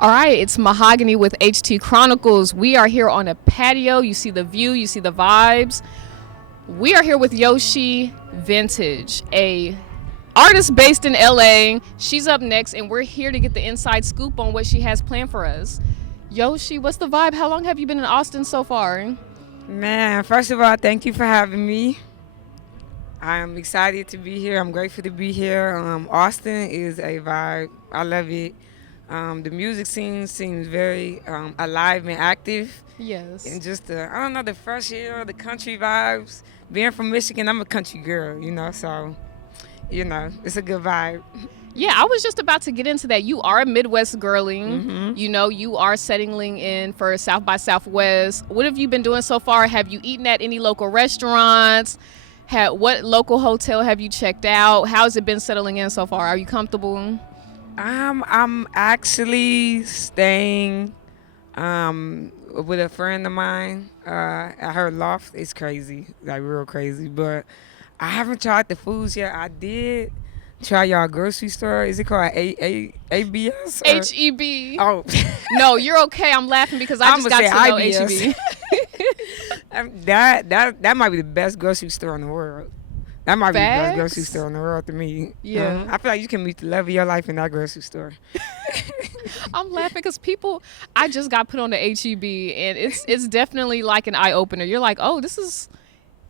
All right, it's Mahogany with HT Chronicles. We are here on a patio. You see the view, you see the vibes. We are here with Yoshi Vintage, a artist based in LA. She's up next, and we're here to get the inside scoop on what she has planned for us. Yoshi, what's the vibe? How long have you been in Austin so far? Man, first of all, thank you for having me. I'm excited to be here. I'm grateful to be here. Austin is a vibe. I love it. The music scene seems very alive and active. Yes. And just I don't know, the fresh air, the country vibes. Being from Michigan, I'm a country girl, so it's a good vibe. Yeah, I was just about to get into that. You are a Midwest girling. Mm-hmm. You are settling in for South by Southwest. What have you been doing so far? Have you eaten at any local restaurants? What local hotel have you checked out? How's it been settling in so far? Are you comfortable? I'm actually staying with a friend of mine at her loft. It's crazy, like real crazy. But I haven't tried the foods yet. I did try y'all grocery store. Is it called ABS? HEB. Oh, No, you're okay. I'm laughing because I just got to know IBS. HEB. that might be the best grocery store in the world. That might be the best grocery Facts. store in the world to me. Yeah. I feel like you can meet the love of your life in that grocery store. I'm laughing because I just got put on the HEB, and it's definitely like an eye opener. You're like, oh, this is,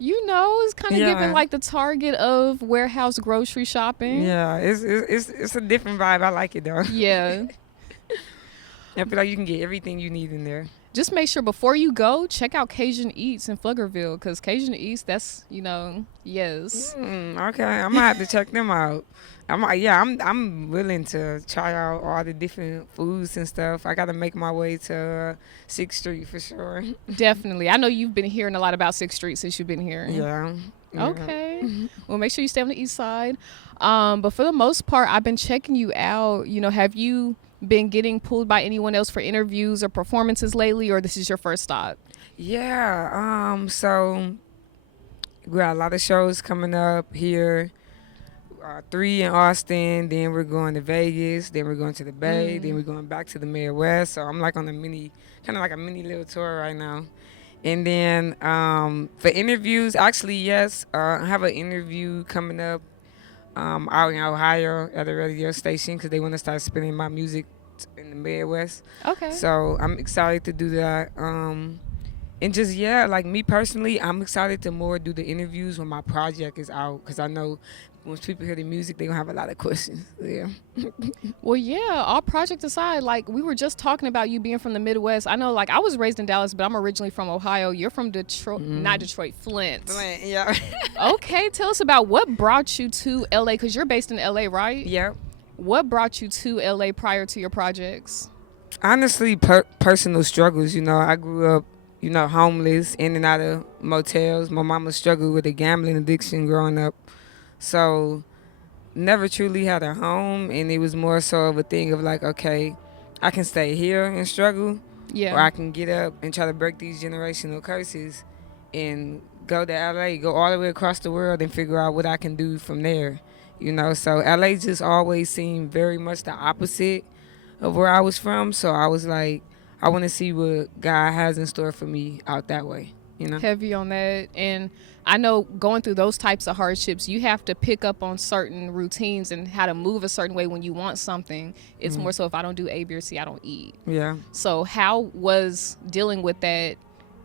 it's kind of Yeah. giving like the Target of warehouse grocery shopping. Yeah, it's a different vibe. I like it though. Yeah. I feel like you can get everything you need in there. Just make sure before you go, check out Cajun Eats in Pflugerville, because Cajun Eats, that's, yes. Okay, I'm gonna have to check them out. I'm willing to try out all the different foods and stuff. I gotta make my way to 6th Street for sure. Definitely. I know you've been hearing a lot about 6th Street since you've been here. Yeah. Okay. Well, make sure you stay on the east side. But for the most part, I've been checking you out. Have you been getting pulled by anyone else for interviews or performances lately, or this is your first stop? Yeah. So we got a lot of shows coming up here. 3 in Austin, then we're going to Vegas, then we're going to the Bay, then we're going back to the Midwest. So I'm like on kind of like a mini little tour right now. And then for interviews, actually, yes, I have an interview coming up out in Ohio at a radio station because they want to start spinning my music in the Midwest. Okay. So I'm excited to do that. And just, yeah, like me personally, I'm excited to more do the interviews when my project is out because I know once people hear the music, they're going to have a lot of questions. Yeah. Well, yeah, all project aside, like we were just talking about you being from the Midwest. I know, like I was raised in Dallas, but I'm originally from Ohio. You're from Detroit, not Detroit, Flint. Yeah. Okay, tell us about what brought you to LA, because you're based in LA, right? Yeah. What brought you to LA prior to your projects? Honestly, personal struggles. I grew up, homeless, in and out of motels. My mama struggled with a gambling addiction growing up. So never truly had a home, and it was more so of a thing of like, okay, I can stay here and struggle, Yeah. or I can get up and try to break these generational curses and go to LA, go all the way across the world and figure out what I can do from there. So LA just always seemed very much the opposite of where I was from. So I was like, I want to see what God has in store for me out that way. Heavy on that. And I know going through those types of hardships, you have to pick up on certain routines and how to move a certain way when you want something. It's more so if I don't do A, B, or C, I don't eat. Yeah. So how was dealing with that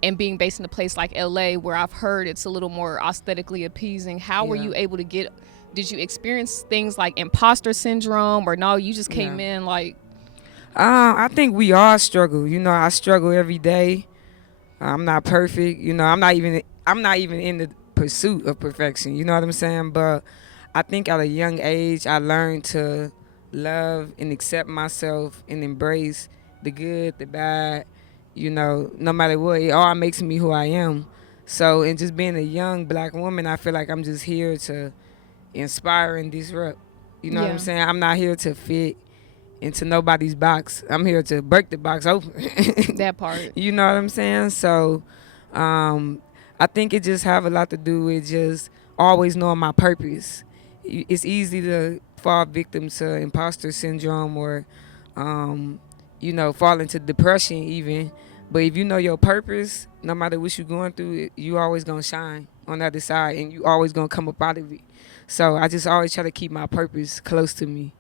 and being based in a place like LA where I've heard it's a little more aesthetically appeasing? How were you able to did you experience things like imposter syndrome, or no, you just came in like... I think we all struggle. I struggle every day. I'm not perfect. I'm not even in the pursuit of perfection. You know what I'm saying? But I think at a young age, I learned to love and accept myself and embrace the good, the bad. No matter what, it all makes me who I am. So, and just being a young black woman, I feel like I'm just here to inspire and disrupt. You know what I'm saying? I'm not here to fit into nobody's box. I'm here to break the box open. That part. You know what I'm saying? So I think it just have a lot to do with just always knowing my purpose. It's easy to fall victim to imposter syndrome or fall into depression even. But if you know your purpose, no matter what you're going through, you always gonna shine on the other side, and you always gonna come up out of it. So I just always try to keep my purpose close to me.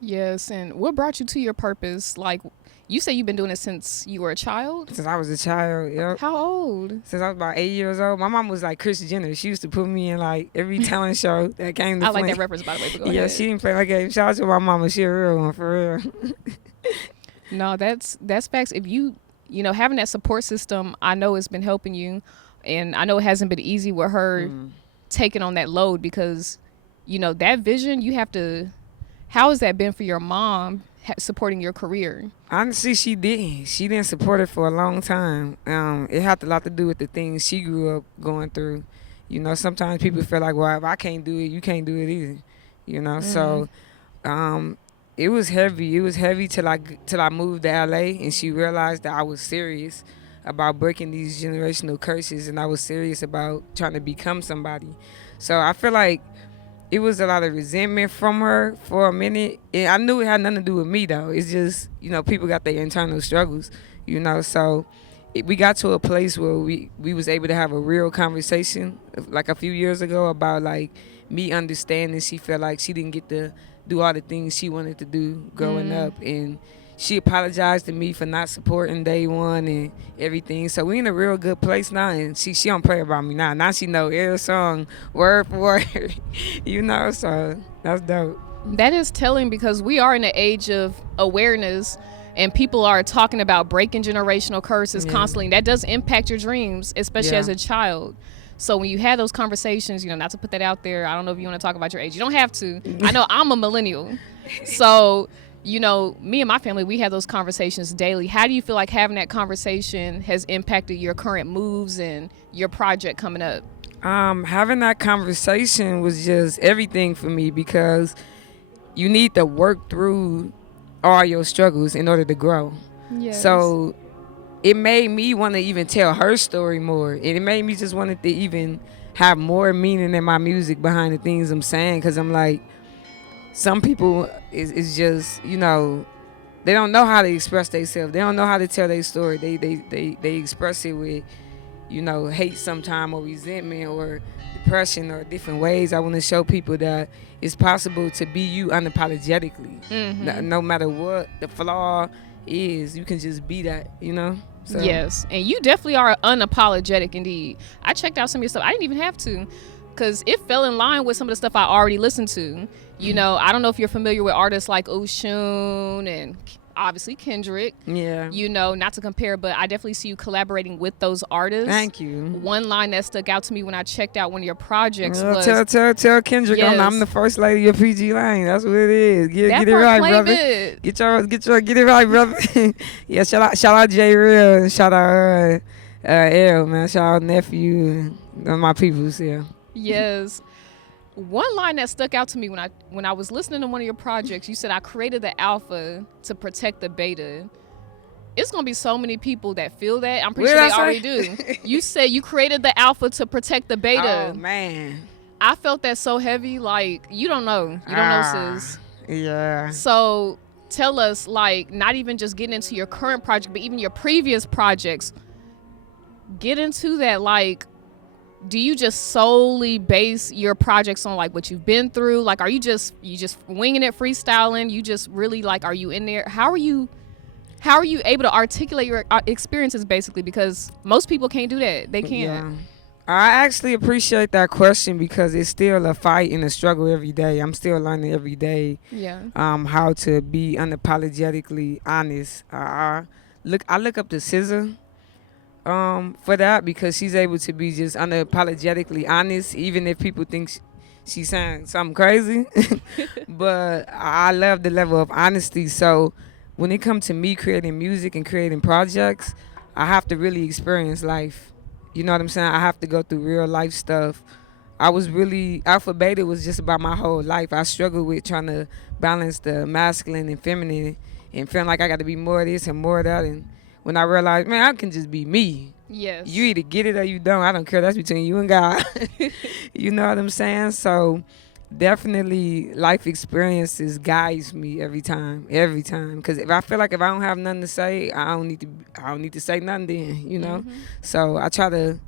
Yes, and what brought you to your purpose? Like, you say you've been doing it since you were a child? Since I was a child, yep. How old? Since I was about 8 years old. My mom was like Kris Jenner. She used to put me in like every talent show that came to I like play. that reference, by the way, but go Yeah, ahead. she didn't play like that. Shout out to my mama. She a real one, for real. No, that's facts. If having that support system, I know it's been helping you, and I know it hasn't been easy with her taking on that load because, that vision you have to. How has that been for your mom supporting your career? Honestly, she didn't. She didn't support it for a long time. It had a lot to do with the things she grew up going through. Sometimes people feel like, well, if I can't do it, you can't do it either. So it was heavy. It was heavy till I moved to LA, and she realized that I was serious about breaking these generational curses, and I was serious about trying to become somebody. So I feel like it was a lot of resentment from her for a minute. And I knew it had nothing to do with me, though. It's just, people got their internal struggles, So we got to a place where we was able to have a real conversation, like a few years ago, about, like, me understanding she felt like she didn't get to do all the things she wanted to do growing up. And she apologized to me for not supporting day one and everything. So we in a real good place now, and she don't play about me now. Now she know every song word for word, so that's dope. That is telling because we are in an age of awareness and people are talking about breaking generational curses constantly. That does impact your dreams, especially as a child. So when you have those conversations, not to put that out there, I don't know if you want to talk about your age. You don't have to. I know I'm a millennial. So me and my family, we have those conversations daily. How do you feel like having that conversation has impacted your current moves and your project coming up? Having that conversation was just everything for me because you need to work through all your struggles in order to grow. Yes. So it made me want to even tell her story more. And it made me just want to even have more meaning in my music behind the things I'm saying, because I'm like, some people is just, they don't know how to express themselves. They don't know how to tell their story. They express it with, hate sometime or resentment or depression or different ways. I want to show people that it's possible to be you unapologetically. No matter what the flaw is, you can just be that, So. Yes, and you definitely are unapologetic indeed. I checked out some of your stuff. I didn't even have to, because it fell in line with some of the stuff I already listened to. I don't know if you're familiar with artists like Oshun and obviously Kendrick. Yeah. Not to compare, but I definitely see you collaborating with those artists. Thank you. One line that stuck out to me when I checked out one of your projects was... Tell Kendrick yes. I'm the first lady of PG Lane. That's what it is. Get it right, brother. It. Get it right, brother. Yeah, shout out J Real and shout out L, man. Shout out Nephew and my peoples, yeah. Yes. One line that stuck out to me when I was listening to one of your projects, you said, I created the alpha to protect the beta. It's going to be so many people that feel that. I'm pretty sure they already do. You said you created the alpha to protect the beta. Oh, man. I felt that so heavy. Like, you don't know. You don't know, sis. Yeah. So tell us, like, not even just getting into your current project, but even your previous projects. Get into that, like, do you just solely base your projects on like what you've been through? Like, are you just winging it, freestyling? You just really like, are you in there? How are you able to articulate your experiences basically? Because most people can't do that. They can't. Yeah. I actually appreciate that question because it's still a fight and a struggle every day. I'm still learning every day. Yeah. How to be unapologetically honest. I look up to SZA. For that, because she's able to be just unapologetically honest, even if people think she's saying something crazy. But I love the level of honesty. So when it comes to me creating music and creating projects, I have to really experience life. You know what I'm saying? I have to go through real life stuff. Alpha Beta was just about my whole life. I struggled with trying to balance the masculine and feminine and feeling like I got to be more of this and more of that. And when I realized, man, I can just be me. Yes. You either get it or you don't. I don't care. That's between you and God. You know what I'm saying? So Definitely life experiences guides me every time. Because if I feel like if I don't have nothing to say, I don't need to say nothing then, you know. Mm-hmm. So I try to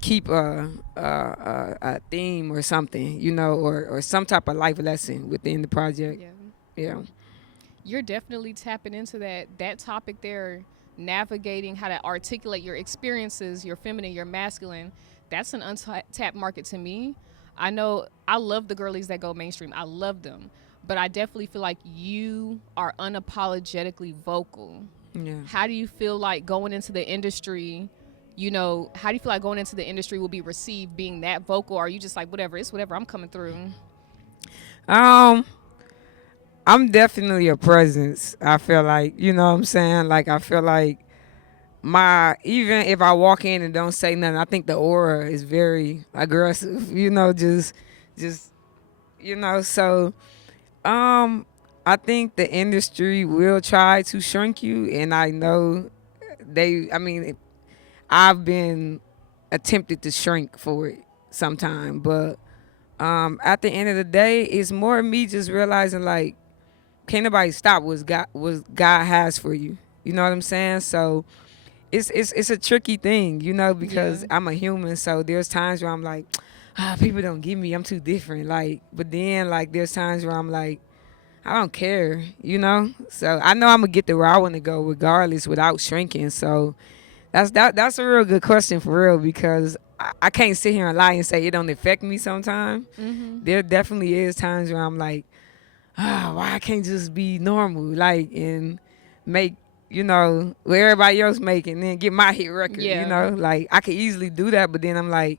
keep a theme or something, you know, or some type of life lesson within the project. Yeah. Yeah. You're definitely tapping into that topic there, navigating how to articulate your experiences, your feminine, your masculine. That's an untapped market to me. I know I love the girlies that go mainstream. I love them. But I definitely feel like you are unapologetically vocal. Yeah. How do you feel like going into the industry? You know, how do you feel like going into the industry will be received being that vocal? Or are you just like, whatever, it's whatever, I'm coming through? Um, I'm definitely a presence. I feel like, you know what I'm saying? Like I feel like my even if I walk in and don't say nothing, I think the aura is very aggressive, you know, just you know, so um I think the industry will try to shrink you and I know I mean I've been attempted to shrink for it sometime, but at the end of the day, it's more me just realizing like can't nobody stop what God has for you. You know what I'm saying? So it's a tricky thing, you know, Yeah. because I'm a human. So there's times where I'm like, people don't get me. I'm too different. Like, but then like there's times where I'm like, I don't care, you know. So I know I'm gonna get to where I want to go regardless, without shrinking. So that's a real good question for real because I can't sit here and lie and say it don't affect me sometimes. Mm-hmm. There definitely is times where I'm like, why I can't just be normal, like, and make, you know, what everybody else making, and then get my hit record, you Yeah. know? Like, I could easily do that, but then I'm like,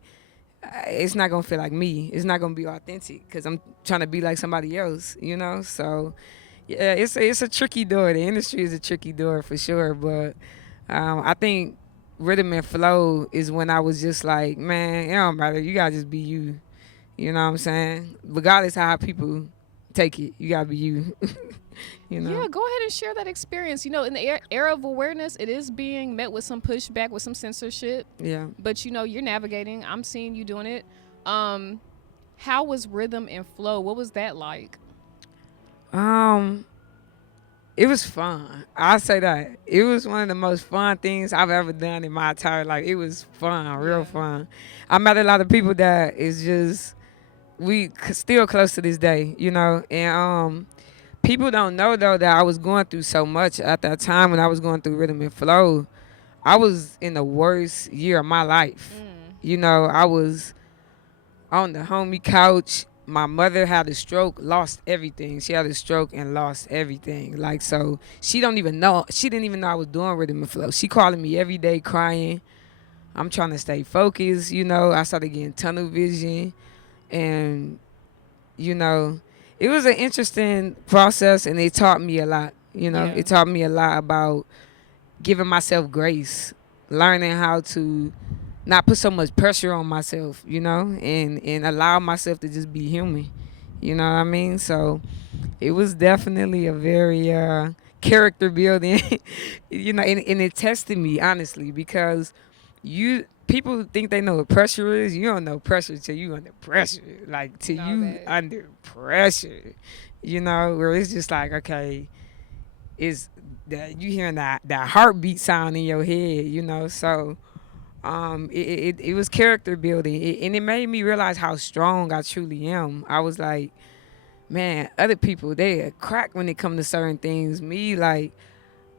it's not gonna feel like me. It's not gonna be authentic because I'm trying to be like somebody else, you know? So, yeah, it's a tricky door. The industry is a tricky door for sure, but I think rhythm and flow is when I was just like, man, it don't matter. You gotta just be you. You know what I'm saying? Regardless how people take it, you gotta be you. You know? Yeah, go ahead and share that experience. You know, in the era of awareness, it is being met with some pushback, with some censorship. Yeah. But you know, you're navigating. I'm seeing you doing it. How was rhythm and flow? What was that like? Um, it was fun. I'll say that. It was one of the most fun things I've ever done in my entire life. It was fun, real Yeah. fun. I met a lot of people that is just still close to this day, you know, and people don't know though that I was going through so much at that time when I was going through rhythm and flow. I was in the worst year of my life. Mm. You know, I was on the homie couch. My mother had a stroke, lost everything. She had a stroke and lost everything. Like, so she don't even know. She didn't even know I was doing rhythm and flow. She calling me every day crying. I'm trying to stay focused. You know, I started getting tunnel vision, and you know, it was an interesting process, and it taught me a lot. You know, Yeah. it taught me a lot about giving myself grace, learning how to not put so much pressure on myself, you know, and allow myself to just be human. You know what I mean? So it was definitely a very character building, you know, and it tested me honestly because people think they know what pressure is. You don't know pressure till you under pressure, like till No, you that. under pressure, you know, where it's just like okay, it's that you hearing that heartbeat sound in your head, you know, so it was character building, and it made me realize how strong I truly am. I was like, man, other people they crack when it come to certain things. Me, like,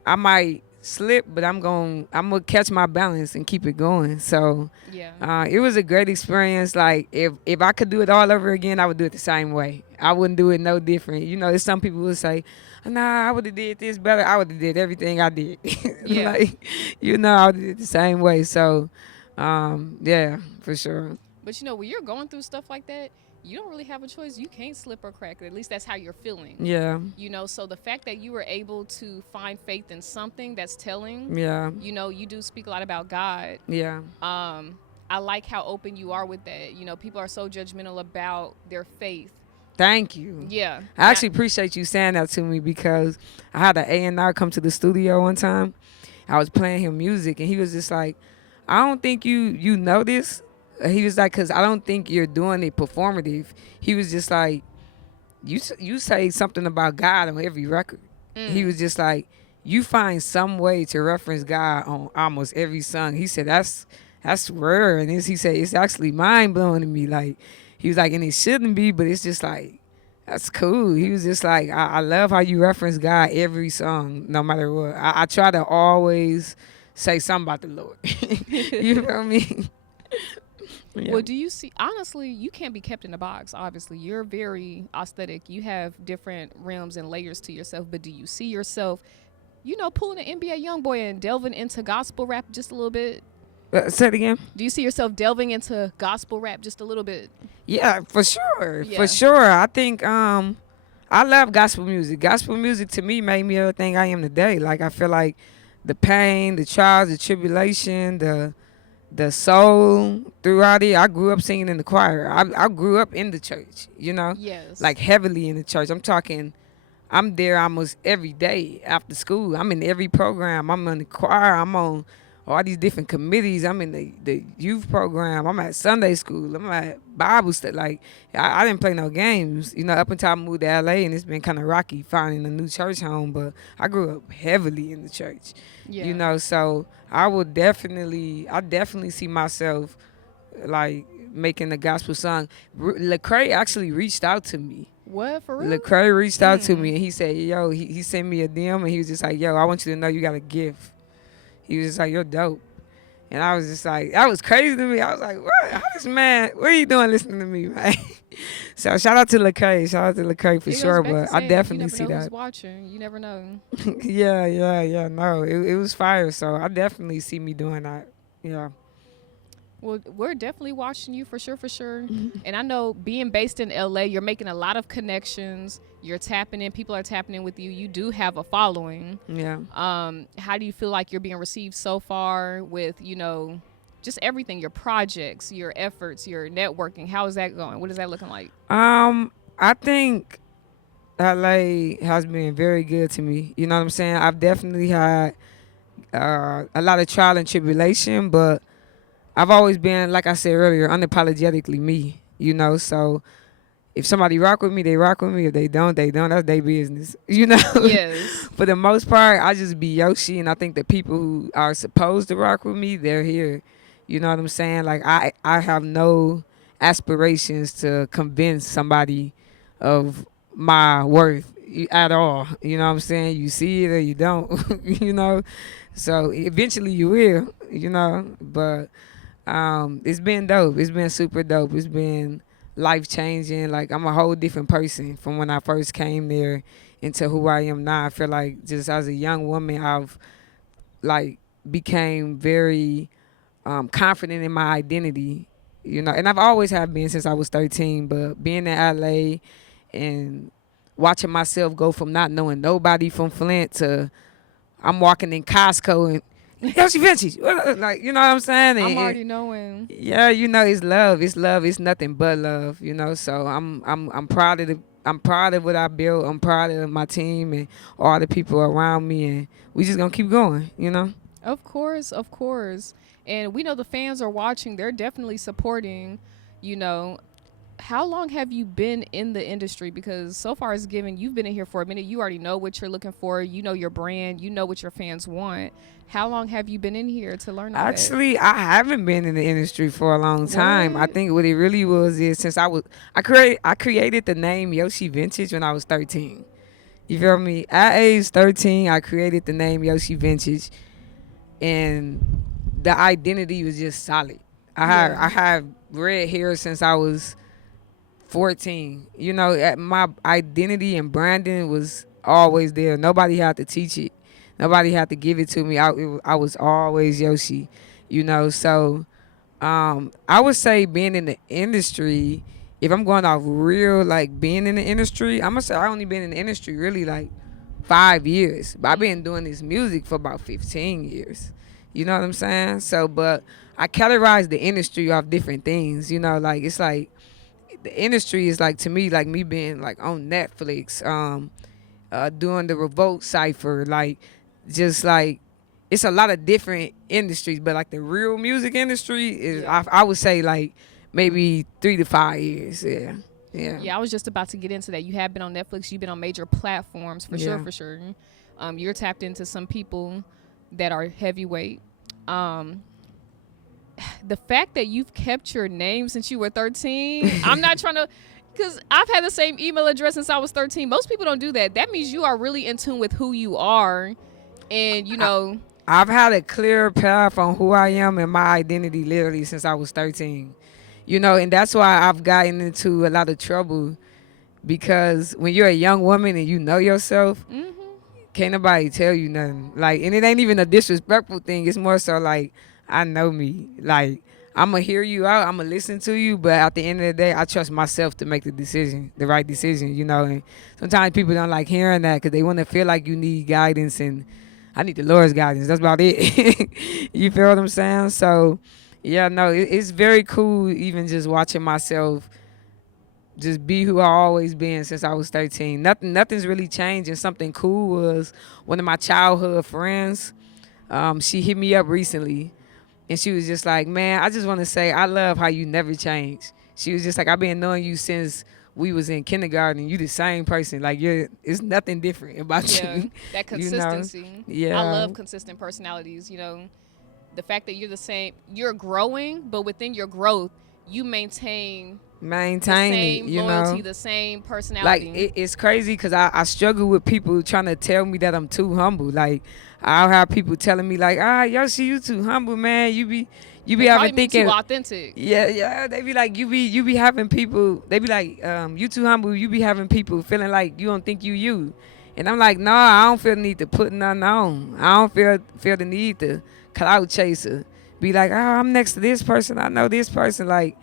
I might slip, but I'm gonna catch my balance and keep it going. So Yeah. it was a great experience. Like if I could do it all over again, I would do it the same way. I wouldn't do it no different. You know, there's some people who say, nah, I would have did this better. I would have did everything I did. Yeah. Like, you know, I would have did it the same way. So yeah, for sure. But you know, when you're going through stuff like that, you don't really have a choice. You can't slip or crack. At least that's how you're feeling. Yeah. You know, so the fact that you were able to find faith in something that's telling, Yeah. you know, you do speak a lot about God. Yeah. I like how open you are with that. You know, people are so judgmental about their faith. Thank you. Yeah. I actually appreciate you saying that to me because I had an A&R come to the studio one time. I was playing him music and he was just like, I don't think you know this, He was like, cause I don't think you're doing it performative. He was just like, you say something about God on every record. He was just like, you find some way to reference God on almost every song. He said that's rare, and he said it's actually mind blowing to me. Like he was like, and it shouldn't be, but it's just like that's cool. He was just like, I love how you reference God every song, no matter what. I try to always say something about the Lord. You know what I mean? Yeah. Well, do you see, honestly, you can't be kept in a box. Obviously, you're very aesthetic. You have different realms and layers to yourself. But do you see yourself, pulling an NBA YoungBoy and delving into gospel rap just a little bit? Say it again. Do you see yourself delving into gospel rap just a little bit? Yeah, for sure. Yeah. For sure. I think I love gospel music. Gospel music to me made me everything I am today. Like I feel like the pain, the trials, the tribulation, the soul throughout it. I grew up singing in the choir. I grew up in the church, Yes. like heavily in the church. I'm talking, I'm there almost every day after school. I'm in every program. I'm in the choir. I'm on all these different committees. I'm in the youth program. I'm at Sunday school. I'm at Bible study. Like, I didn't play no games, up until I moved to LA, and it's been kind of rocky finding a new church home. But I grew up heavily in the church, so I definitely see myself like making a gospel song. Lecrae actually reached out to me. What, for real? Lecrae reached out to me, and he said, yo, he sent me a DM, and he was just like, yo, I want you to know you got a gift. He was just like, you're dope. And I was just like, that was crazy to me. I was like, what? How this man, what are you doing listening to me, man? So shout out to Lecrae. Shout out to Lecrae for sure. But I definitely see that. You never know who's watching. You never know. Yeah. No, it was fire. So I definitely see me doing that. Yeah. Well, we're definitely watching you for sure. And I know being based in LA, you're making a lot of connections. You're tapping in. People are tapping in with you. You do have a following. Yeah. How do you feel like you're being received so far with, just everything, your projects, your efforts, your networking? How is that going? What is that looking like? I think LA has been very good to me. You know what I'm saying? I've definitely had a lot of trial and tribulation, but I've always been, like I said earlier, unapologetically me, so if somebody rock with me, they rock with me. If they don't, they don't. That's their business, Yes. For the most part, I just be Yoshi, and I think the people who are supposed to rock with me, they're here. You know what I'm saying? Like, I have no aspirations to convince somebody of my worth at all. You know what I'm saying? You see it or you don't, So eventually you will, but it's been dope. It's been super dope. It's been life changing. Like, I'm a whole different person from when I first came there into who I am now. I feel like just as a young woman, I've like became very confident in my identity, and I've always have been since I was 13. But being in LA and watching myself go from not knowing nobody from Flint to I'm walking in Costco and Yoshi Vintage, like, you know what I'm saying? I'm already knowing. Yeah, it's love. It's love. It's nothing but love, So I'm proud of what I built. I'm proud of my team and all the people around me, and we just gonna keep going, Of course. And we know the fans are watching. They're definitely supporting, How long have you been in the industry? Because so far as given, you've been in here for a minute. You already know what you're looking for. You know your brand. You know what your fans want. How long have you been in here to learn all Actually, I haven't been in the industry for a long time. What? I think what it really was is since I created the name Yoshi Vintage when I was 13. You feel me? At age 13, I created the name Yoshi Vintage, and the identity was just solid. I have red hair since I was 14. My identity and branding was always there. Nobody had to teach it. Nobody had to give it to me. I was always Yoshi, So I would say being in the industry, if I'm going off real, like being in the industry, I'm going to say I only been in the industry really like 5 years. But I've been doing this music for about 15 years. You know what I'm saying? So, but I categorize the industry off different things. Like it's like, the industry is like, to me, like me being like on Netflix, doing the Revolt Cypher, like just like it's a lot of different industries, but like the real music industry is, Yeah. I would say like maybe 3 to 5 years. Yeah. Yeah. Yeah, I was just about to get into that. You have been on Netflix. You've been on major platforms for sure, Yeah. for sure. You're tapped into some people that are heavyweight. Um, the fact that you've kept your name since you were 13, I'm not trying to, because I've had the same email address since I was 13. Most people don't do that. That means you are really in tune with who you are, and you know. I've had a clear path on who I am and my identity literally since I was 13. You know, and that's why I've gotten into a lot of trouble, because when you're a young woman and you know yourself, can't nobody tell you nothing. Like, and it ain't even a disrespectful thing. It's more so like, I know me. Like, I'm going to hear you out. I'm going to listen to you. But at the end of the day, I trust myself to make the decision, the right decision, you know. And sometimes people don't like hearing that because they want to feel like you need guidance, and I need the Lord's guidance. That's about it. You feel what I'm saying? So, yeah, no, it's very cool even just watching myself just be who I always been since I was 13. Nothing's really changed. And something cool was one of my childhood friends. She hit me up recently, and she was just like, "Man, I just want to say I love how you never changed." She was just like, "I've been knowing you since we was in kindergarten. You the same person. Like, it's nothing different about you." That You know? consistency. Yeah. I love consistent personalities. You know, the fact that you're the same, you're growing, but within your growth, you maintain the same it, you loyalty, know. the same Like, personality. it's crazy because I struggle with people trying to tell me that I'm too humble. Like, I'll have people telling me like, Yoshi, you too humble, man. You be They having probably mean too thinking, authentic. yeah. They be like, you be having people. They be like, you too humble. You be having people feeling like you don't think you. And I'm like, no, I don't feel the need to put nothing on. I don't feel the need to cloud chaser. Be like, I'm next to this person. I know this person. Like,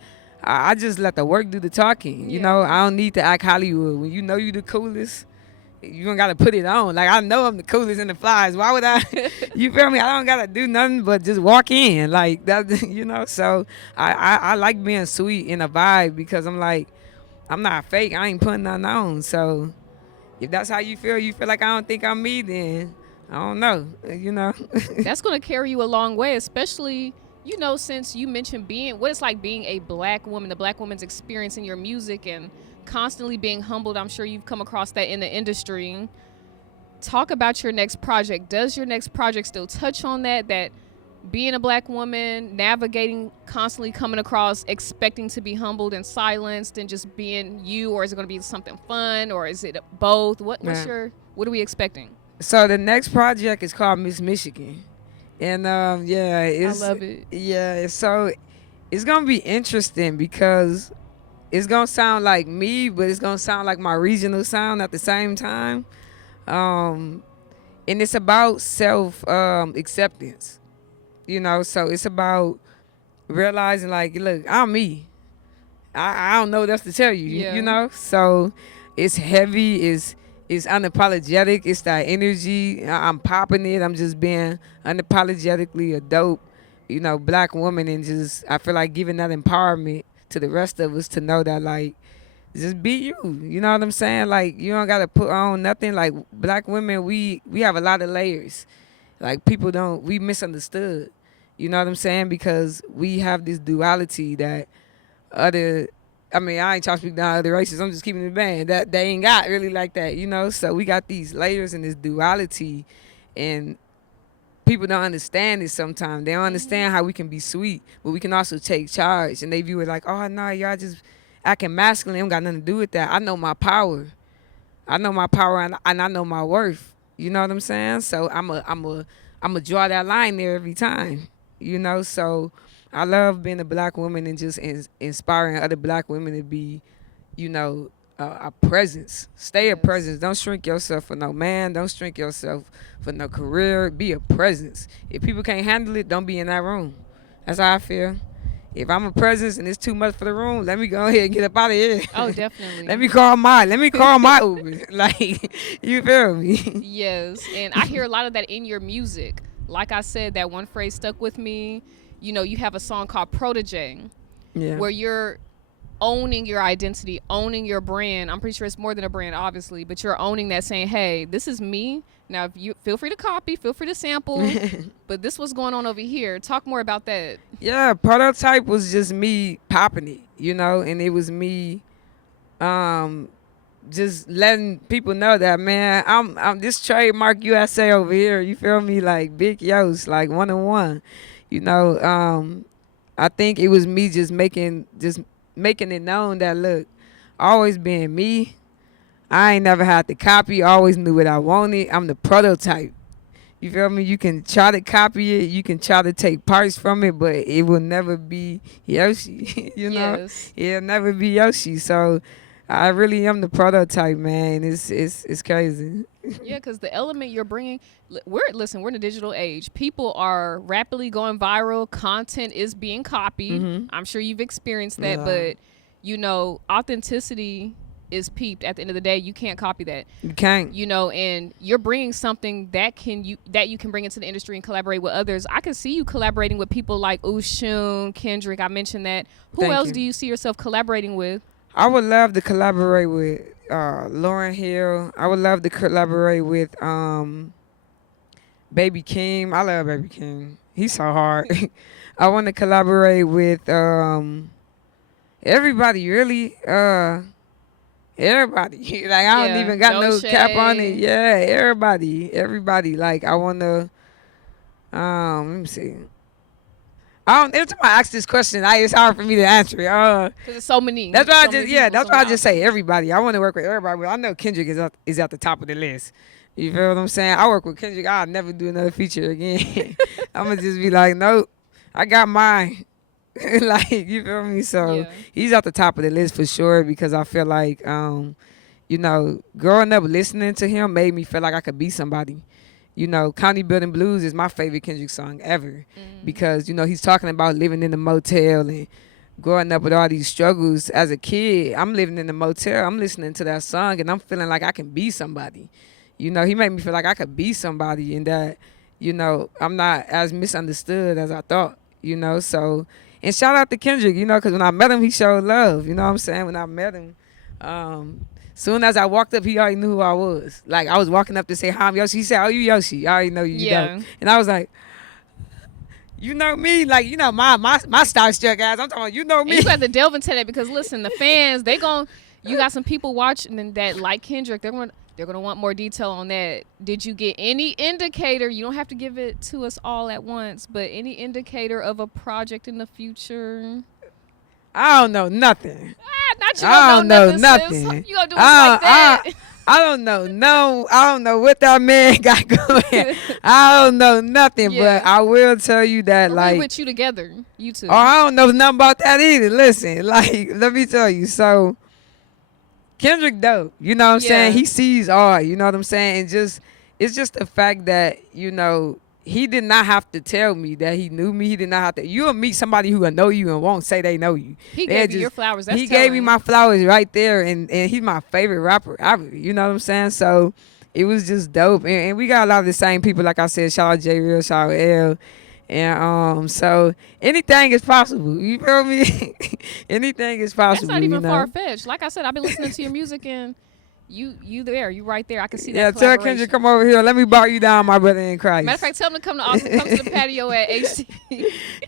I just let the work do the talking. You know, I don't need to act Hollywood. When you know you the coolest, you don't gotta put it on. Like, I know I'm the coolest in the flies. Why would I? You feel me? I don't gotta do nothing but just walk in. Like that, you know. So I like being sweet in a vibe, because I'm like, I'm not fake. I ain't putting nothing on. So if that's how you feel like I don't think I'm me, then I don't know. You know. That's going to carry you a long way, especially, you know, since you mentioned being what it's like being a black woman, the black woman's experience in your music and constantly being humbled. I'm sure you've come across that in the industry. Talk about your next project. Does your next project still touch on that being a black woman, navigating, constantly coming across, expecting to be humbled and silenced and just being you, or is it going to be something fun, or is it both? What are we expecting? So the next project is called Miss Michigan. And it's, I love it. Yeah, so it's gonna be interesting because it's gonna sound like me, but it's gonna sound like my regional sound at the same time. And it's about self acceptance. You know, so it's about realizing like, look, I'm me. I don't know what else to tell you. Yeah. You know, so it's heavy. It's unapologetic. It's that energy. I'm popping it. I'm just being unapologetically a dope, you know, black woman, and just I feel like giving that empowerment to the rest of us to know that, like, just be you. You know what I'm saying? Like, you don't gotta put on nothing. Like, black women, we have a lot of layers. Like, we misunderstood. You know what I'm saying? Because we have this duality that I ain't trying to speak down other races. I'm just keeping it band. That they ain't got really like that, you know. So we got these layers and this duality, and people don't understand it sometimes. They don't understand how we can be sweet, but we can also take charge. And they view it like, oh no, y'all just acting masculine. It don't got nothing to do with that. I know my power. I know my power, and I know my worth. You know what I'm saying? So I'm a draw that line there every time. You know, so I love being a black woman and just inspiring other black women to be, you know, a presence. Stay a presence. Don't shrink yourself for no man. Don't shrink yourself for no career. Be a presence. If people can't handle it, don't be in that room. That's how I feel. If I'm a presence and it's too much for the room, let me go ahead and get up out of here. Oh, definitely. Let me call my Uber. Like, you feel me? Yes, and I hear a lot of that in your music. Like I said, that one phrase stuck with me. You know, you have a song called Protege, Yeah. where you're owning your identity, owning your brand. I'm pretty sure it's more than a brand, obviously, but you're owning that, saying, hey, this is me. Now, if you feel free to copy, feel free to sample, but this was going on over here. Talk more about that. Yeah, Prototype was just me popping it, you know, and it was me um just letting people know that, man, I'm this trademark USA over here, you feel me, like Big Yo's, like 101, you know. I think it was me just making it known that, look, always being me. I ain't never had to copy, always knew what I wanted. I'm the prototype. You feel me? You can try to copy it, you can try to take parts from it, but it will never be Yoshi. You know? Yes. It'll never be Yoshi. So I really am the prototype, man. It's crazy. Yeah, because the element you're bringing, we're in a digital age. People are rapidly going viral. Content is being copied. Mhm. I'm sure you've experienced that, Yeah. but you know, authenticity is peeped. At the end of the day, you can't copy that. You can't. You know, and you're bringing something that you can bring into the industry and collaborate with others. I can see you collaborating with people like Oshun, Kendrick. I mentioned that. Who Thank else you. do you see yourself collaborating with? I would love to collaborate with Lauren Hill. I would love to collaborate with Baby King. I love Baby King. He's so hard. I want to collaborate with everybody, really. Everybody. Like, I don't Yeah, even got no Dolce. cap on it. Yeah, everybody. Like, I want to. Let me see. Every time I ask this question, it's hard for me to answer it. Because there's so many. That's why so many people, that's so why I many just say options. everybody. I want to work with everybody. But I know Kendrick is at the top of the list. You feel what I'm saying? I work with Kendrick. I'll never do another feature again. I'm gonna just be like, nope, I got mine. Like, you feel me? So Yeah. he's at the top of the list for sure, because I feel like you know, growing up listening to him made me feel like I could be somebody. You know, County Building Blues is my favorite Kendrick song ever, because, you know, he's talking about living in the motel and growing up with all these struggles as a kid. I'm living in the motel. I'm listening to that song and I'm feeling like I can be somebody. You know, he made me feel like I could be somebody, and that, you know, I'm not as misunderstood as I thought, you know. So, and shout out to Kendrick, you know, because when I met him, he showed love. You know what I'm saying? When I met him, soon as I walked up, he already knew who I was. Like, I was walking up to say, hi, I'm Yoshi. He said, oh, you Yoshi. I already know you. Yeah. Dope. And I was like, you know me? Like, you know, my starstruck ass. I'm talking about, you know And me. you got to delve into that, because listen, the fans, you got some people watching that like Kendrick. They're gonna want more detail on that. Did you get any indicator? You don't have to give it to us all at once, but any indicator of a project in the future? I don't know nothing. Not you I don't don't know know nothing. Sis. nothing. You gonna do us like that? I don't know. No, I don't know what that man got going. I don't know nothing, Yeah. but I will tell you that, Or like, we with you together, you two. oh, I don't know nothing about that either. Listen, like, let me tell you. So, Kendrick dope. You know what I'm saying? Yeah. He sees art. You know what I'm saying? And it's just the fact that, you know, he did not have to tell me that he knew me. He did not have to. You'll meet somebody who will know you and won't say they know you. He They'll gave you your flowers. That's he gave me telling. my flowers right there, and he's my favorite rapper ever. You know what I'm saying? So it was just dope. And we got a lot of the same people. Like I said, shout out J Real, shout out L. And so anything is possible. You feel me? Anything is possible. That's not even you know? far fetched. Like I said, I've been listening to your music, and you right there. I can see Yeah, that tell collaboration. Kendrick, come over here. Let me bar you down, my brother in Christ. Matter of fact, tell them to come to the patio at HT.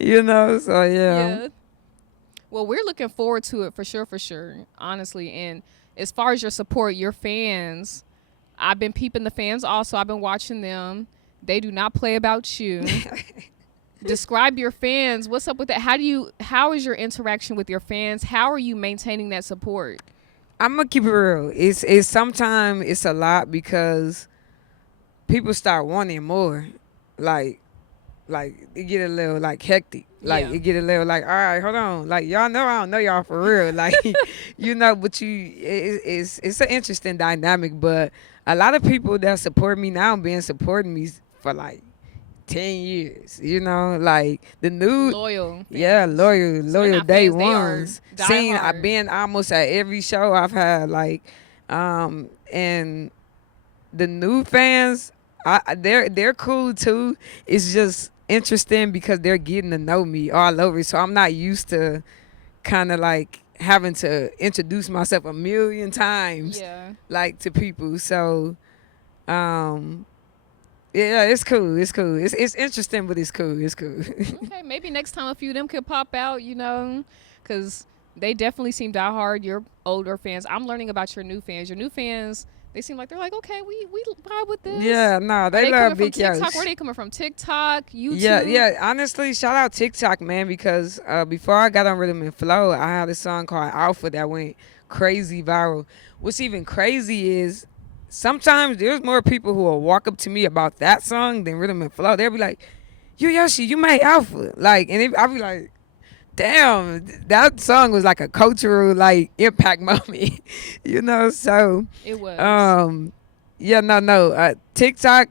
You know, so yeah. Well, we're looking forward to it for sure, honestly. And as far as your support, your fans, I've been peeping the fans also. I've been watching them. They do not play about you. Describe your fans. What's up with that? How is your interaction with your fans? How are you maintaining that support? I'm gonna keep it real. It's sometimes it's a lot, because people start wanting more. Like it get a little like hectic. Like Yeah. it get a little like, all right, hold on. Like, y'all know I don't know y'all for real. Like, you know, but it's an interesting dynamic. But a lot of people that support me now been supporting me for like 10 years. You know, like the new Loyal. yeah, fans. loyal So they're not day fans, they are ones. Seen, I've diehard. been almost at every show I've had, like, and the new fans, they're cool too. It's just interesting because they're getting to know me all over. So I'm not used to kind of like having to introduce myself a million times, Yeah. like to people. So, yeah, it's cool. It's cool. It's interesting, but it's cool. It's cool. Okay, maybe next time a few of them could pop out, because they definitely seem diehard. Your older fans. I'm learning about your new fans. Your new fans, they seem like they're like, okay, we vibe with this. Yeah, no, Are they coming love from Big TikTok? Yosh. Where they coming from? TikTok, YouTube? Yeah. Honestly, shout out TikTok, man, because before I got on Rhythm and Flow, I had a song called Alpha that went crazy viral. What's even crazy is sometimes there's more people who will walk up to me about that song than Rhythm and Flow. They'll be like, "You Yoshi, you made Alpha," like, and I'll be like, "Damn, that song was like a cultural like impact moment," So It was. yeah, no. TikTok,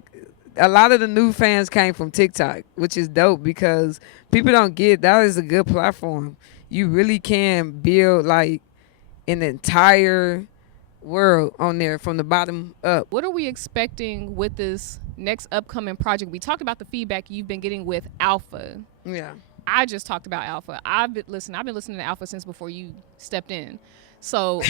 a lot of the new fans came from TikTok, which is dope because people don't get that is a good platform. You really can build like an entire world on there from the bottom up. What are we expecting with this next upcoming project? We talked about the feedback you've been getting with Alpha. Yeah. I just talked about Alpha. I've been listening to Alpha since before you stepped in. So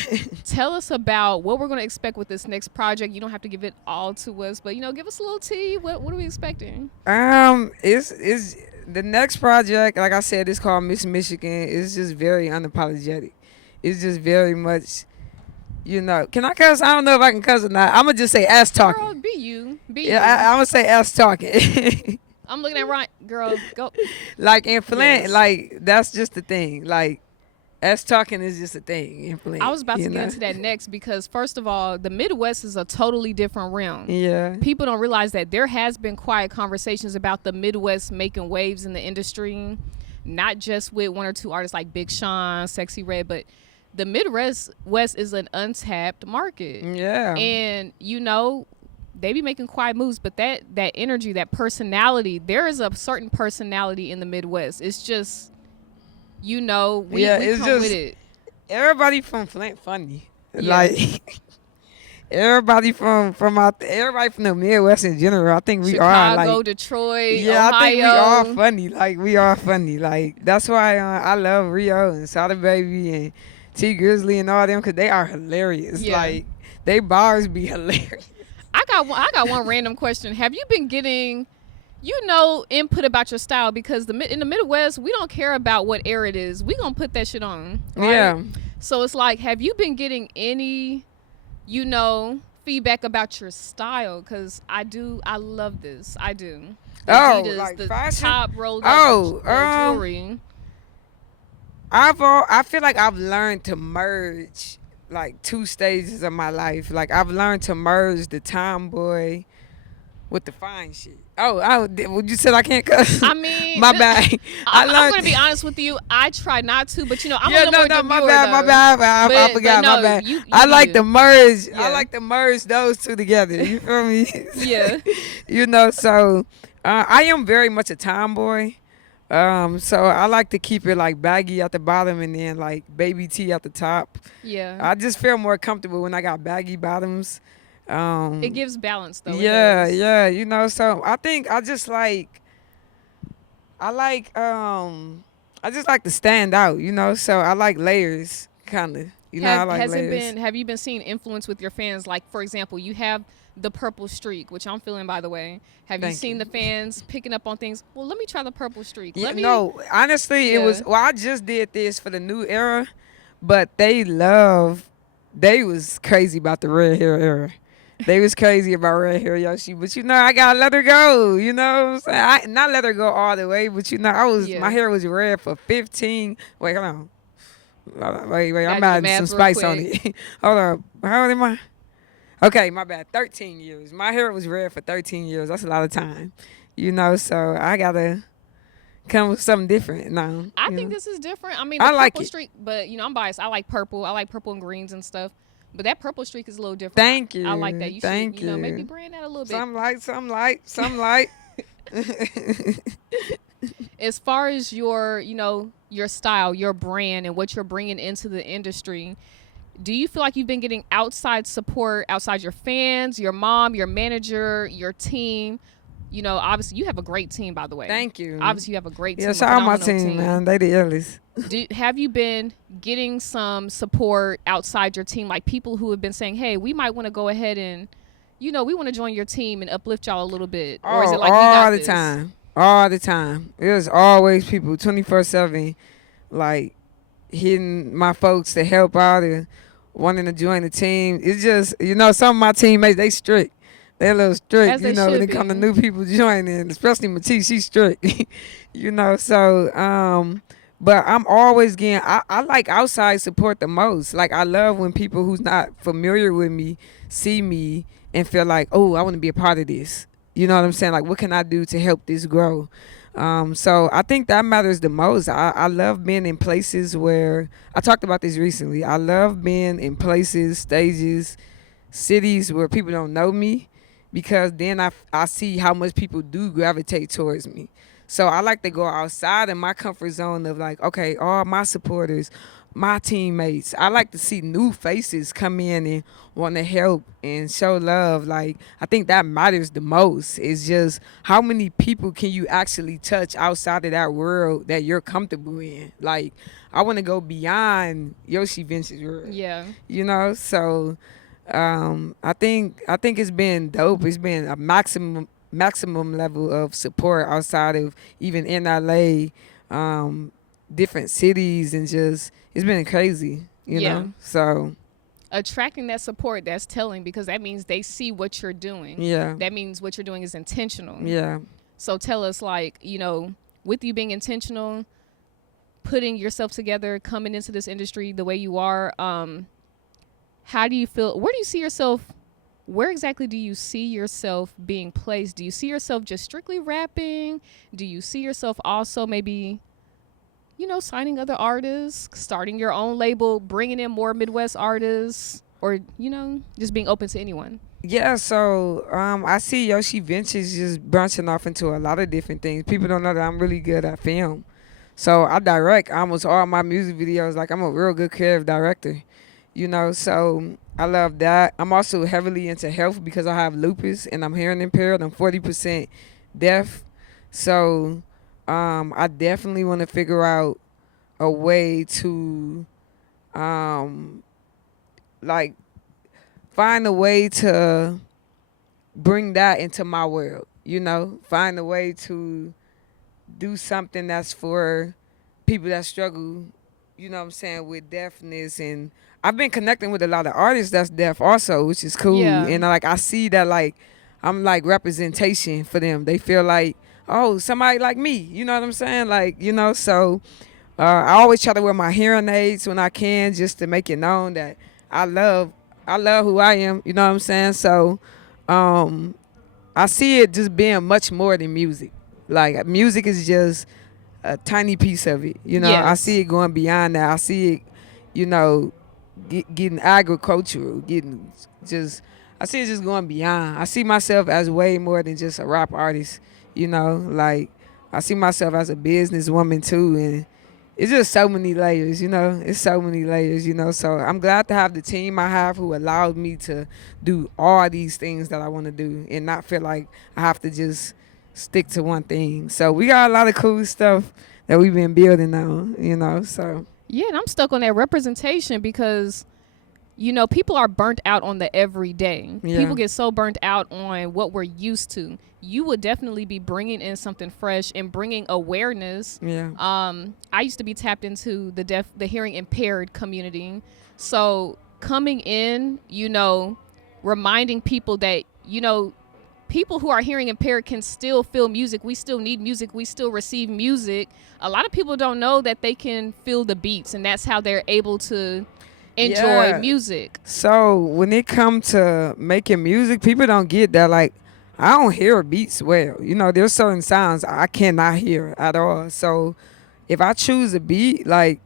tell us about what we're going to expect with this next project. You don't have to give it all to us, but give us a little tea. What are we expecting? It's the next project, like I said, it's called Miss Michigan. It's just very unapologetic. It's just very much, Can I cuss? I don't know if I can cuss or not. I'm gonna just say ass talking. Girl, be you. Yeah, I'm gonna say ass talking. I'm looking at Ryan. Girl, go. Like in Flint, Yes. like that's just the thing. Like ass talking is just a thing in Flint. I was about to get into that next because first of all, the Midwest is a totally different realm. Yeah. People don't realize that there has been quiet conversations about the Midwest making waves in the industry, not just with one or two artists like Big Sean, Sexy Red, but the Midwest is an untapped market. Yeah. And they be making quiet moves, but that energy, that personality, there is a certain personality in the Midwest. It's just, we come with it. Everybody from Flint funny. Yeah. Like everybody from everybody from the Midwest in general. I think we Chicago, are like Detroit, yeah, Ohio. I think we are funny. Like we are funny. Like that's why I love Rio and Sada Baby and T Grizzly and all them because they are hilarious. Yeah. Like they bars be hilarious. I got one random question. Have you been getting, input about your style? Because in the Midwest, we don't care about what era it is. We gonna put that shit on. Right? Yeah. So it's like, have you been getting any, feedback about your style? Because I love this. I do. Adidas, like the fashion? top rolled up jewelry. I feel like I've learned to merge like two stages of my life. Like I've learned to merge the tomboy with the fine shit. You said I can't cuss? I mean, my bad. I'm going to be honest with you. I try not to, but I'm a little more demure, my bad. I forgot. no, my bad. I like to merge. Yeah. I like to merge those two together. You feel me? Yeah. So I am very much a tomboy. So I like to keep it like baggy at the bottom and then like baby tee at the top. Yeah. I just feel more comfortable when I got baggy bottoms. It gives balance though. Yeah. So I think I just like to stand out, so I like layers kind of. I like layers. Have you been seeing influence with your fans? Like, for example, you have the purple streak, which I'm feeling, by the way. Have you seen the fans picking up on things? Well, let me try the purple streak. No, honestly, it was, I just did this for the new era, but they was crazy about the red hair era. They was crazy about red hair Yoshi, but I gotta let her go. You know what I'm saying? I not let her go all the way, but my hair was red for 15. Wait, hold on. Wait, I'm adding some spice on it. Hold on. How old am I? Okay, my bad. 13 years. My hair was red for 13 years. That's a lot of time. So I gotta come with something different now. I think this is different. I mean, the purple streak, but I'm biased. I like purple. I like purple and greens and stuff. But that purple streak is a little different. Thank you. I like that. Thank you. Maybe brand that a little bit. Some light. As far as your style, your brand, and what you're bringing into the industry, do you feel like you've been getting outside support, outside your fans, your mom, your manager, your team? Obviously you have a great team, by the way. Thank you. Obviously you have a great Yeah, team, a shout out my phenomenal team, man. They the illest. Have you been getting some support outside your team, like people who have been saying, hey, we might want to go ahead and, we want to join your team and uplift y'all a little bit? Or is Oh, it like, we got all the this? time. All the time. There's always people 24/7 like hitting my folks to help out and wanting to join the team. It's just, some of my teammates, they strict. They a little strict, As they when should it come to be. new people joining, especially Matisse, she's strict. So but I'm always getting I like outside support the most. Like I love when people who's not familiar with me see me and feel like, oh, I want to be a part of this. You know what I'm saying? Like, what can I do to help this grow? So I think that matters the most. I love being in places where I talked about this recently. I love being in places, stages, cities where people don't know me, because then I see how much people do gravitate towards me. So I like to go outside in my comfort zone of like, okay, all my supporters, my teammates. I like to see new faces come in and want to help and show love. Like, I think that matters the most. It's just how many people can you actually touch outside of that world that you're comfortable in. Like, I want to go beyond Yoshi Venture's world. Yeah. So I think it's been dope. It's been a maximum level of support outside of even in LA, different cities, and just it's been crazy, Yeah. So Attracting that support, that's telling, because that means they see what you're doing. yeah, That means what you're doing is intentional. yeah. So tell us, like, with you being intentional, putting yourself together, coming into this industry the way you are, how do you feel? Where do you see yourself? Where exactly do you see yourself being placed? Do you see yourself just strictly rapping? Do you see yourself also maybe, signing other artists, starting your own label, bringing in more Midwest artists, or, just being open to anyone? Yeah, so I see Yoshi Ventures just branching off into a lot of different things. People don't know that I'm really good at film. So I direct almost all my music videos. Like, I'm a real good creative director. So I love that. I'm also heavily into health because I have lupus and I'm hearing impaired. I'm 40% deaf. So I definitely want to figure out a way to like find a way to bring that into my world, find a way to do something that's for people that struggle, what I'm saying, with deafness. And I've been connecting with a lot of artists that's deaf also, which is cool. Yeah. And like I see that, like, I'm like representation for them. They feel like, oh, somebody like me, you know what I'm saying? Like, so I always try to wear my hearing aids when I can, just to make it known that I love who I am, you know what I'm saying? So I see it just being much more than music. Like, music is just a tiny piece of it. I Yes. see it going beyond that. I see it, getting agricultural, getting just. I see it just going beyond. I see myself as way more than just a rap artist. Like, I see myself as a businesswoman too, and it's just so many layers. It's so many layers. So I'm glad to have the team I have who allowed me to do all these things that I want to do and not feel like I have to just stick to one thing. So we got a lot of cool stuff that we've been building on, so. Yeah, and I'm stuck on that representation because, people are burnt out on the everyday. Yeah. People get so burnt out on what we're used to. You would definitely be bringing in something fresh and bringing awareness. Yeah. I used to be tapped into the hearing impaired community. So coming in, reminding people that, people who are hearing impaired can still feel music. We still need music. We still receive music. A lot of people don't know that they can feel the beats, and that's how they're able to enjoy music. So when it comes to making music, people don't get that. Like, I don't hear beats well. There's certain sounds I cannot hear at all. So if I choose a beat, like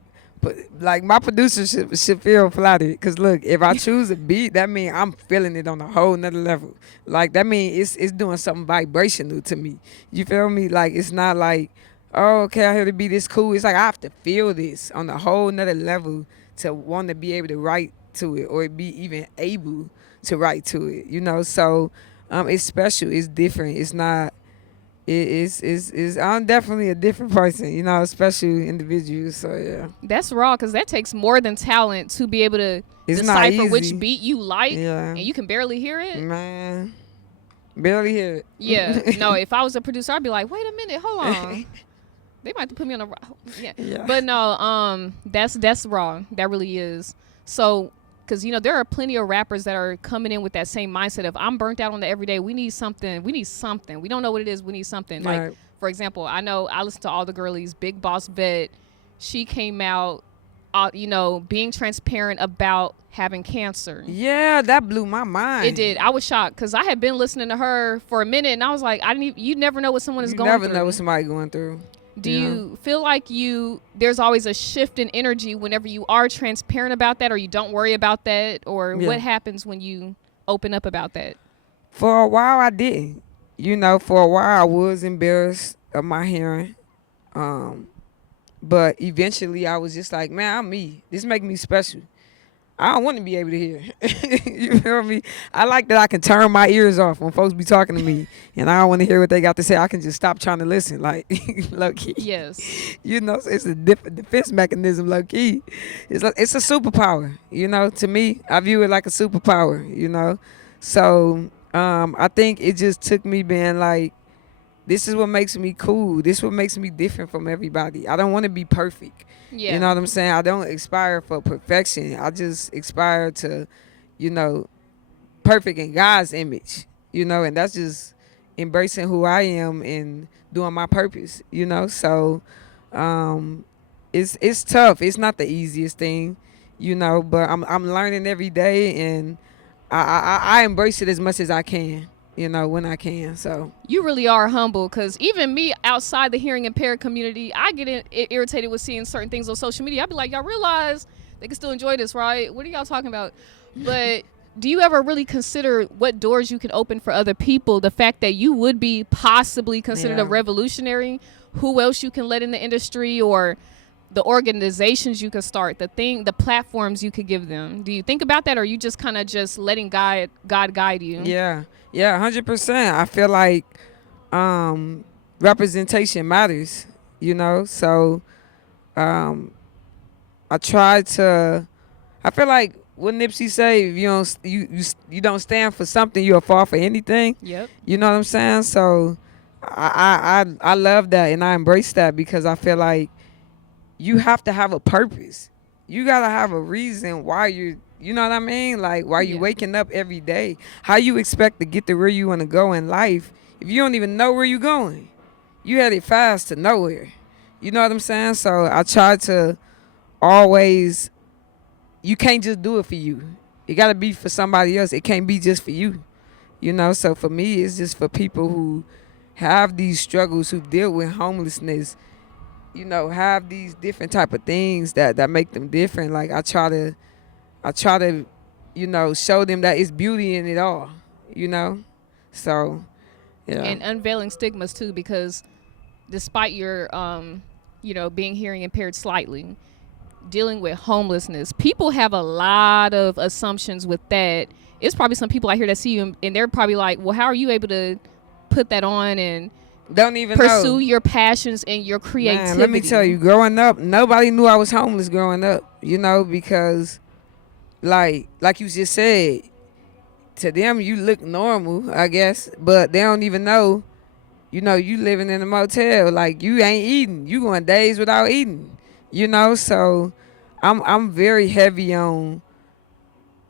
my producer should feel flattered. Because look, if I choose a beat, that means I'm feeling it on a whole nother level. Like, that means it's doing something vibrational to me. You feel me? Like, it's not like, oh, okay, I hear the beat, it's cool. It's like I have to feel this on a whole nother level to want to be able to write to it or be even able to write to it. So it's special. It's different. It's not It's I'm definitely a different person, you know, a special individual. So yeah, That's raw because that takes more than talent to be able to it's not decipher which easy. beat you like Yeah, and you can barely hear it. man, barely hear Yeah, no, it. if I was a producer, I'd be like, wait a minute, hold on. They might have to put me on a yeah. Yeah. But no, that's wrong. That really is. So, because there are plenty of rappers that are coming in with that same mindset of I'm burnt out on the everyday. We need something. We need something. We don't know what it is. We need something. Like Right. for example, I know I listen to all the girlies. Big Boss Vet, she came out, being transparent about having cancer. Yeah, that blew my mind. It did. I was shocked because I had been listening to her for a minute, and I was like, you never know what someone is You going never through. know what somebody going through. Do you feel like there's always a shift in energy whenever you are transparent about that, or you don't worry about that, or Yeah. what happens when you open up about that? For a while, I didn't. You know, for a while, I was embarrassed of my hearing. But eventually, I was just like, man, I'm me. This make me special. I don't want to be able to hear. You feel me? I like that I can turn my ears off when folks be talking to me, and I don't want to hear what they got to say. I can just stop trying to listen, like low key. Yes. You know, so it's a defense mechanism, low key. It's a superpower. You know, to me, I view it like a superpower. You know, so I think it just took me being like, this is what makes me cool. This is what makes me different from everybody. I don't want to be perfect. Yeah. You know what I'm saying? I don't aspire for perfection. I just aspire to, perfect in God's image. And that's just embracing who I am and doing my purpose. So it's tough. It's not the easiest thing, but I'm learning every day, and I embrace it as much as I can. When I can. So You really are humble, because even me outside the hearing impaired community, I get irritated with seeing certain things on social media. I'd be like, y'all realize they can still enjoy this, right? What are y'all talking about? But do you ever really consider what doors you can open for other people? The fact that you would be possibly considered a revolutionary, who else you can let in the industry, or the organizations you could start, the platforms you could give them. Do you think about that, or are you just kind of just letting God guide you? Yeah, 100%. I feel like representation matters. So I try to. I feel like what Nipsey say, if you don't stand for something, you'll fall for anything. Yep. You know what I'm saying? So I love that, and I embrace that, because I feel like you have to have a purpose. You gotta have a reason why you know what I mean? Like, why you waking up every day. How you expect to get to where you want to go in life if you don't even know where you going? You headed fast to nowhere. You know what I'm saying? So I try to always, you can't just do it for you. It gotta be for somebody else. It can't be just for you. So for me, it's just for people who have these struggles, who deal with homelessness, have these different type of things that make them different. Like, I try to, show them that it's beauty in it all, So, yeah. And unveiling stigmas too, because despite your, being hearing impaired slightly, dealing with homelessness, people have a lot of assumptions with that. It's probably some people out here that see you and they're probably like, well, how are you able to put that on and don't even pursue know your passions and your creativity? Man, let me tell you, growing up, nobody knew I was homeless growing up, because like you just said, to them you look normal, I guess, but they don't even know, you living in a motel, like you ain't eating, you going days without eating, so I'm very heavy on,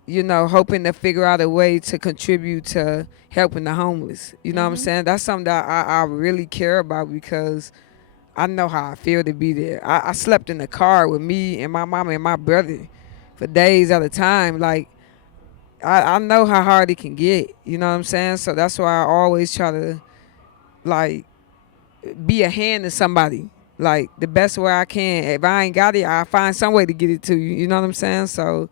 hoping to figure out a way to contribute to helping the homeless. You know what I'm saying? That's something that I really care about, because I know how I feel to be there. I slept in the car with me and my mama and my brother for days at a time. Like, I know how hard it can get. You know what I'm saying? So that's why I always try to, like, be a hand to somebody, like, the best way I can. If I ain't got it, I find some way to get it to you. You know what I'm saying? So,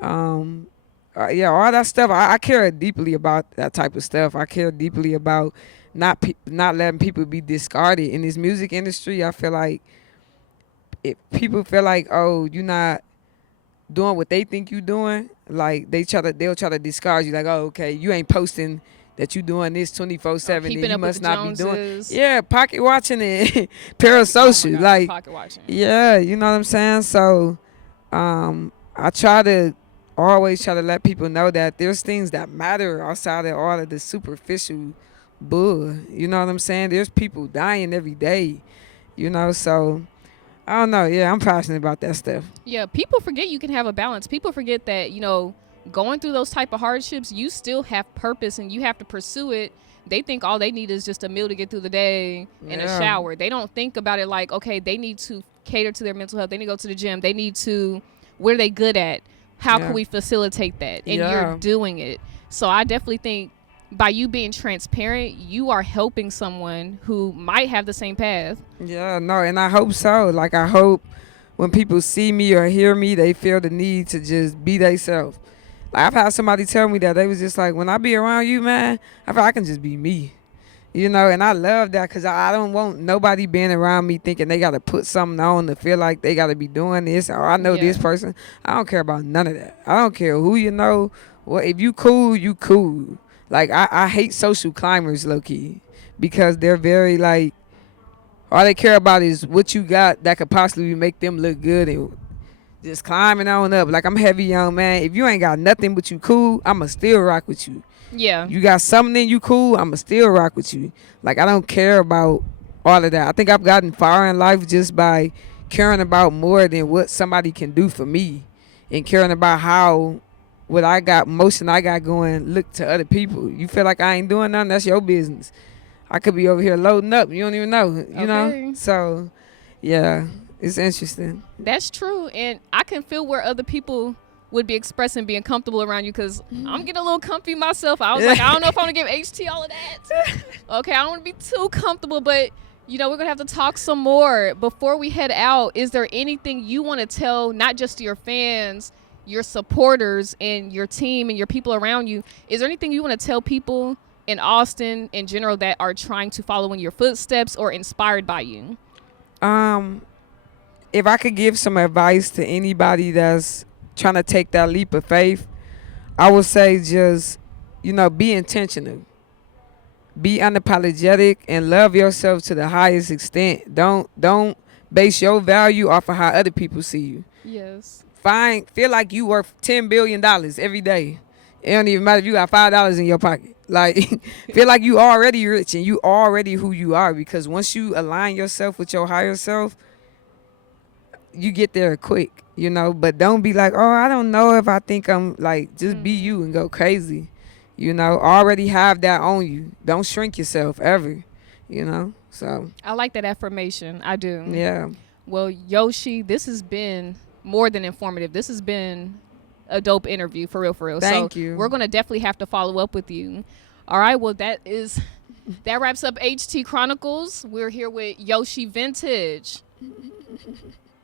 yeah, all that stuff. I care deeply about that type of stuff. I care deeply about not letting people be discarded in this music industry. I feel like if people feel like, oh, you're not doing what they think you doing, like they'll try to discard you. Like, oh, okay, you ain't posting that you doing this 24/7 and keeping you up with must the not be doing. Joneses. Yeah, pocket watching and Oh parasocial. my gosh, Like, pocket watching. yeah, you know what I'm saying? So I try to always try to let people know that there's things that matter outside of all of the superficial bull. You know what I'm saying? There's people dying every day, you know, so I don't know. Yeah, I'm passionate about that stuff. Yeah, people forget you can have a balance. People forget that, going through those type of hardships, you still have purpose and you have to pursue it. They think all they need is just a meal to get through the day and a shower. They don't think about it like, okay, they need to cater to their mental health. They need to go to the gym. They need to, what are they good at? How can we facilitate that? And you're doing it. So I definitely think by you being transparent, you are helping someone who might have the same path. Yeah, no, and I hope so. Like, I hope when people see me or hear me, they feel the need to just be themselves. Like, I've had somebody tell me that they was just like, when I be around you, man, I feel I can just be me. You know, and I love that because I don't want nobody being around me thinking they got to put something on to feel like they got to be doing this or I know this person. I don't care about none of that. I don't care who you know. Well, if you cool, you cool. Like, I hate social climbers, low-key, because they're very, like, all they care about is what you got that could possibly make them look good and just climbing on up. Like, I'm heavy young man. If you ain't got nothing but you cool, I'ma still rock with you. Yeah. You got something in you cool, I'ma still rock with you. Like, I don't care about all of that. I think I've gotten far in life just by caring about more than what somebody can do for me and caring about how what I got, motion I got going, look to other people. You feel like I ain't doing nothing, that's your business. I could be over here loading up. You don't even know, you know? So, yeah, it's interesting. That's true. And I can feel where other people would be expressing being comfortable around you because I'm getting a little comfy myself. I was like, I don't know if I'm going to give HT all of that. Okay, I don't want to be too comfortable, but, we're going to have to talk some more. Before we head out, is there anything you want to tell, not just to your fans, your supporters, and your team and your people around you? Is there anything you want to tell people in Austin in general that are trying to follow in your footsteps or inspired by you? If I could give some advice to anybody that's trying to take that leap of faith, I would say just, be intentional. Be unapologetic and love yourself to the highest extent. Don't base your value off of how other people see you. Yes. Feel like you worth $10 billion every day. It don't even matter if you got $5 in your pocket. Like, feel like you already rich and you already who you are, because once you align yourself with your higher self, you get there quick, but don't be like, oh, I don't know if I think I'm like, just be you and go crazy, already have that on you. Don't shrink yourself ever, so. I like that affirmation. I do. Yeah. Well, Yoshi, this has been more than informative. This has been a dope interview, for real. Thank you. We're going to definitely have to follow up with you. All right, well, that wraps up HT Chronicles. We're here with Yoshi Vintage.